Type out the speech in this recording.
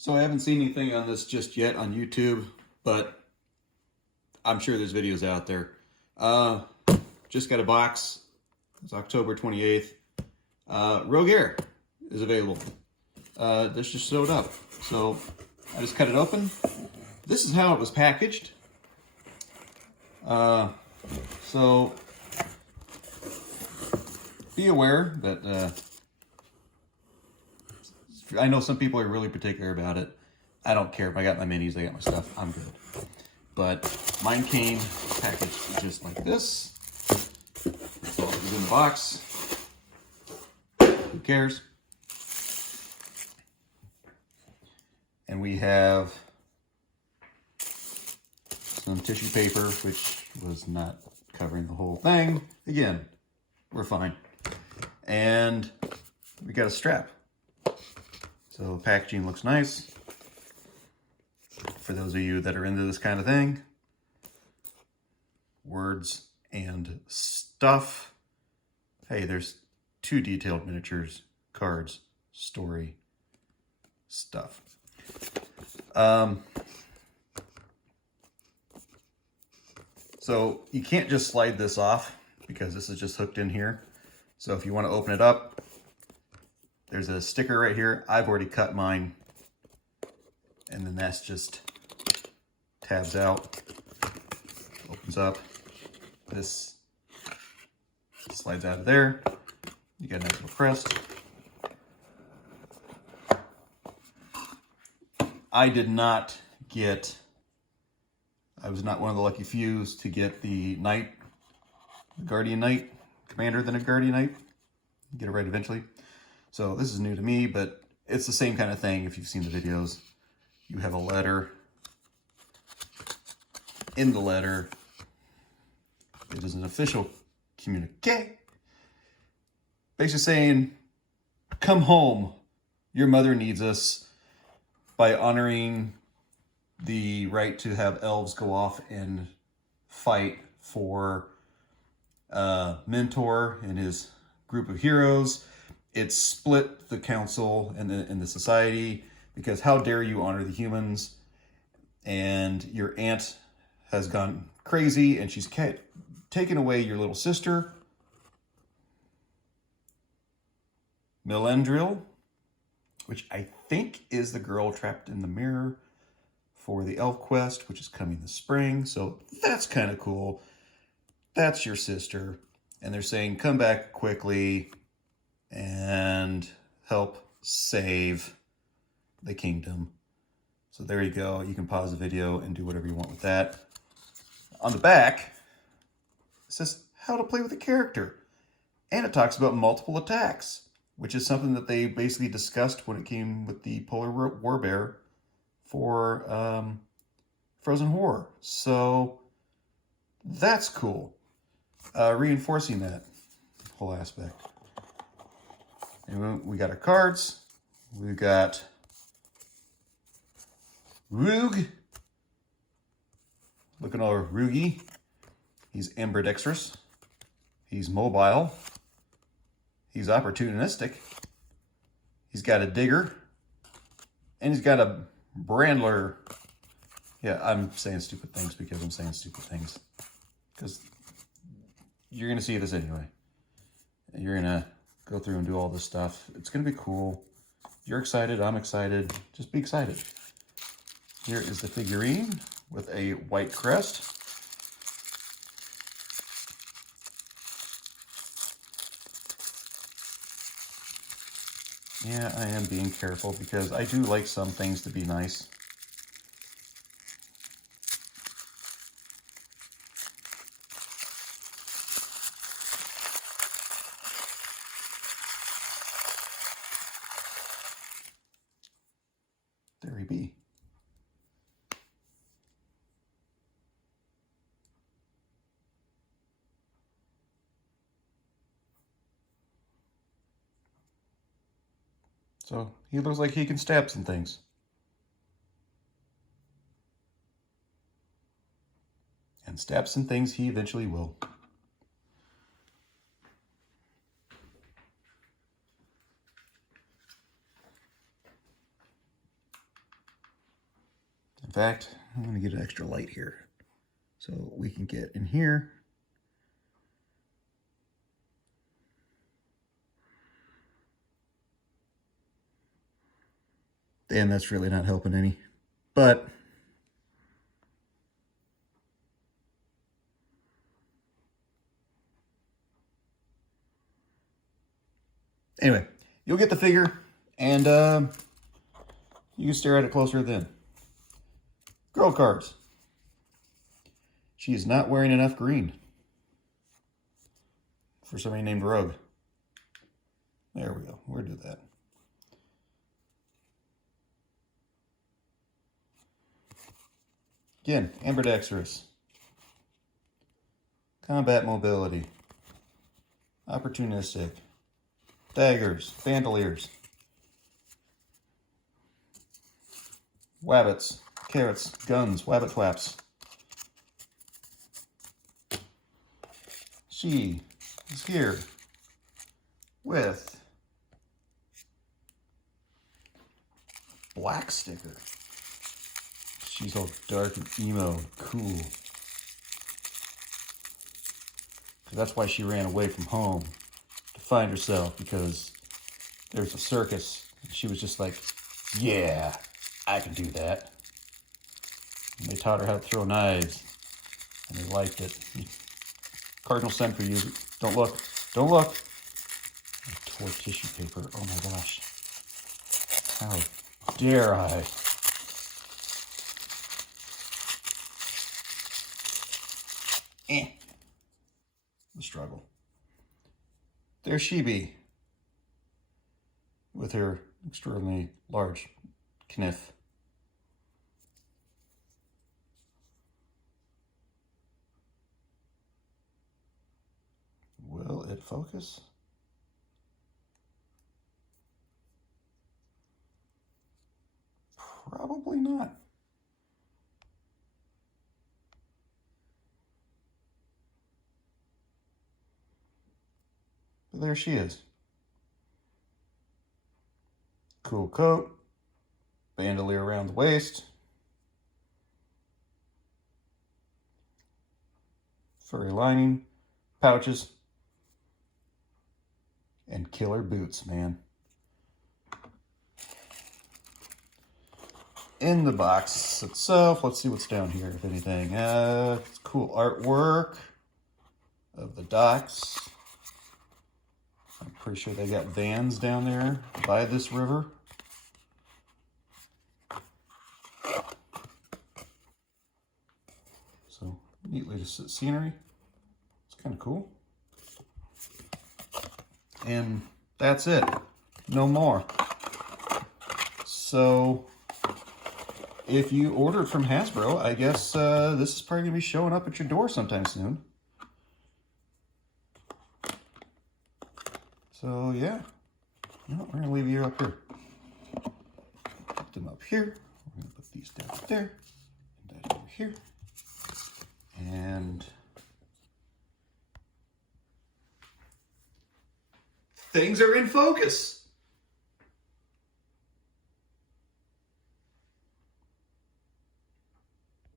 So I haven't seen anything on this just yet on YouTube, but I'm sure there's videos out there. Just got a box. It's October 28th. Rouge Heir is available. This just showed up. So I just cut it open. This is how it was packaged. So be aware that I know some people are really particular about it. I don't care if I got my minis, I got my stuff, I'm good. But mine came packaged just like this. That's all that was in the box. Who cares? And we have some tissue paper, which was not covering the whole thing. Again, we're fine. And we got a strap. So the packaging looks nice. For those of you that are into this kind of thing, words and stuff. Hey, there's 2 detailed miniatures, cards, story, stuff. So you can't just slide this off because this is just hooked in here. So if you want to open it up, there's a sticker right here. I've already cut mine. And then that's just tabs out, opens up. This slides out of there. You got a nice little crest. I did not get, I was not one of the lucky few to get the Knight, the Guardian Knight, Commander than a Guardian Knight. Get it right eventually. So this is new to me, but it's the same kind of thing if you've seen the videos. You have a letter. In the letter, it is an official communique. Basically saying, come home, your mother needs us, by honoring the right to have elves go off and fight for Mentor and his group of heroes. It split the council and the society, because how dare you honor the humans? And your aunt has gone crazy and she's taken away your little sister, Melendril, which I think is the girl trapped in the mirror for the Elfquest, which is coming this spring. So that's kind of cool. That's your sister. And they're saying, come back quickly and help save the kingdom. So there you go. You can pause the video and do whatever you want with that. On the back, it says how to play with a character. And it talks about multiple attacks, which is something that they basically discussed when it came with the Polar Warbear for Frozen Horror. So that's cool. Reinforcing that whole aspect. And we got our cards. We got Rouge. Looking all Rouge. He's ambidextrous. He's mobile. He's opportunistic. He's got a digger. And he's got a brandler. Yeah, I'm saying stupid things because I'm saying stupid things. Because you're going to see this anyway. You're going to go through and do all this stuff. It's going to be cool. You're excited. I'm excited. Just be excited. Here is the figurine with a white crest. Yeah, I am being careful because I do like some things to be nice. There he be. So he looks like he can stab some things. And stab some things he eventually will. fact, I'm going to get an extra light here so we can get in here. And that's really not helping any. But anyway, you'll get the figure, and you can stare at it closer then. Girl cards. She is not wearing enough green for somebody named Rogue. There we go. We'll do that. Again, ambidextrous. Combat mobility. Opportunistic. Daggers. Bandoliers. Wabbits. Carrots. Guns. Wabbit flaps. She is here with black sticker. She's all dark and emo, cool. So that's why she ran away from home, to find herself, because there's a circus. She was just like, yeah, I can do that. And they taught her how to throw knives, and they liked it. Cardinal sent for you. Don't look. Don't look. I tore tissue paper. Oh my gosh. How dare I? The struggle. There she be, with her extraordinarily large kniff. Will it focus? Probably not. But there she is. Cool coat, bandolier around the waist, furry lining, pouches, and killer boots, man. In the box itself, let's see what's down here, if anything. It's cool artwork of the docks. I'm pretty sure they got vans down there by this river. So, neatly scenery. It's kind of cool. And that's it. No more. So, if you ordered from Hasbro, I guess this is probably going to be showing up at your door sometime soon. So, yeah. No, we're going to leave you up here. Put them up here. We're going to put these down there. And that over here. And things are in focus.